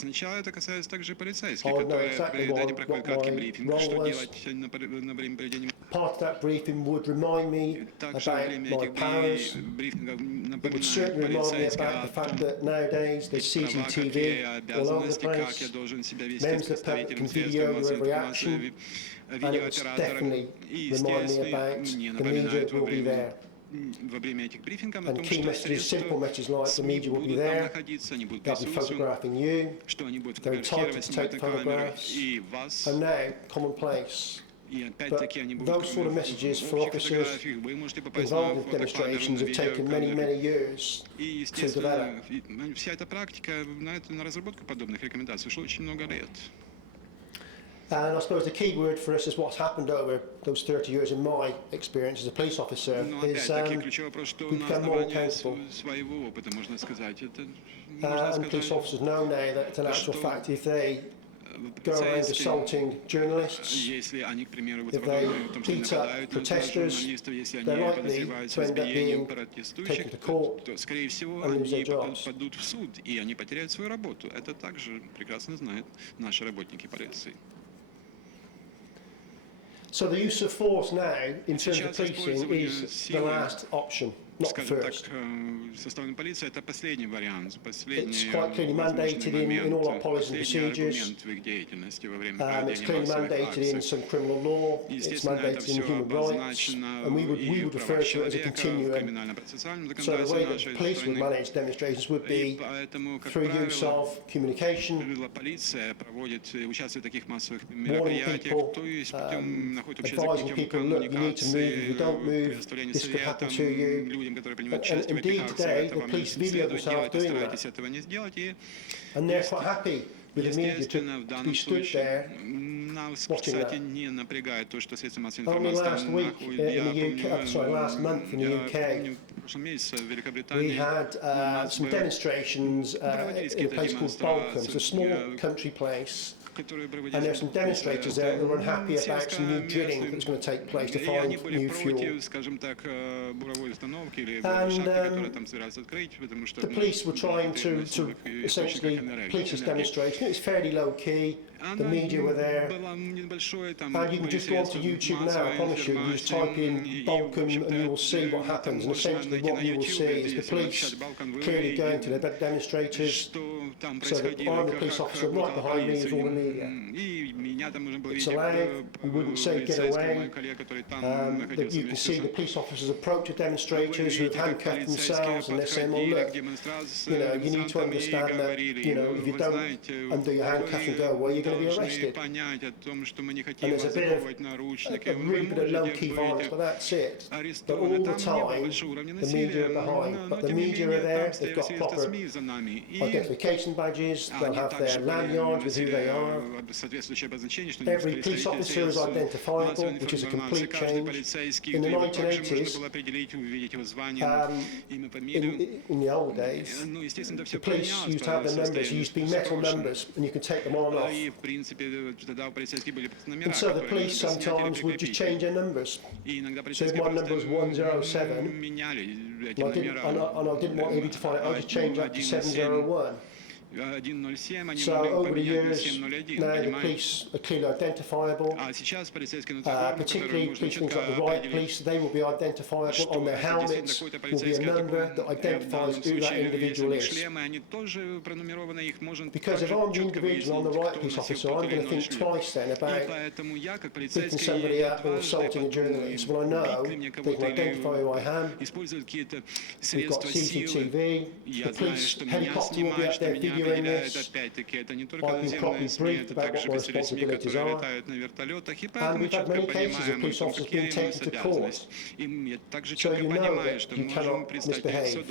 Сначала это касается также полицейских, которые они проходят краткий брифинг, что делать на время проведения. Part of that briefing would remind me about my powers. It would certainly remind me about the fact that nowadays there's CCTV all over the place. Members of the public can video your every action, and it would definitely remind me about the media will be there. And key messages, simple messages like the media will be there, they'll be photographing you, they're entitled to take photographs, and now commonplace. But those sort of messages for officers involved in demonstrations have taken many, many years to develop. Вся эта практика, на разработку подобных рекомендаций ушло очень много лет. And I suppose the key word for us is what's happened over those 30 years in my experience as a police officer is we become more accountable. And police officers know now that it's an actual fact if they go around assaulting journalists, if they beat up protesters, they're likely to end up being taken to court and lose their jobs. И они потеряют свою работу. Это также прекрасно знают наши работники полиции. So the use of force now in terms of policing is the last option, not the first. It's quite clearly mandated in all our policies and procedures. It's clearly mandated in some criminal law. It's mandated in human rights, and we would refer to it as a continuum. So the way that police would manage demonstrations would be through use of communication, warning people, advising people, look, you need to move, if you don't move, this could happen to you. And indeed today, the police video themselves doing that. And they're quite happy with the media to be stood there watching that. Only last week in the UK, last month in the UK, we had some demonstrations in a place called Balkan. It's a small country place. And there are some demonstrators there who are unhappy about some new drilling that's going to take place to find new fuel. And the police were trying to essentially police this demonstration. It was fairly low key. The media were there. And you can just go onto YouTube now, I promise you, you just type in Balkan and you will see what happens. And essentially what you will see is the police clearly going to the demonstrators. So I'm the police officer right behind me is all the media. It's allowed, we wouldn't say get away. You can see the police officers approach the demonstrators who have handcuffed themselves and they're saying, well look, you need to understand that, if you don't undo your handcuffs and go away, you're going to be arrested. And there's a really bit of low-key violence, but that's it. But all the time, the media are behind. But the media are there, they've got proper identification badges, they'll have their lanyards with who they are. Every police officer is identifiable, which is a complete change. In the 1980s, in the old days, the police used to have their numbers, they used to be metal numbers, and you could take them on and off. And so the police sometimes would just change their numbers. So if my number was 107, and I didn't want anybody to find it, I'd just change that to 701. So over the years, now the police are clearly identifiable, particularly police, things like the riot police, they will be identifiable. On their helmets will be a number that identifies who that individual is. Because if I'm the individual, I'm the riot police officer, I'm going to think twice then about picking somebody up or assaulting a journalist. When I know they can identify who I am, we've got CCTV, the police helicopter will be up there videoing this. I've been properly briefed about what my responsibilities are. And we've had many cases of police officers being taken to court. So you know that you cannot misbehave.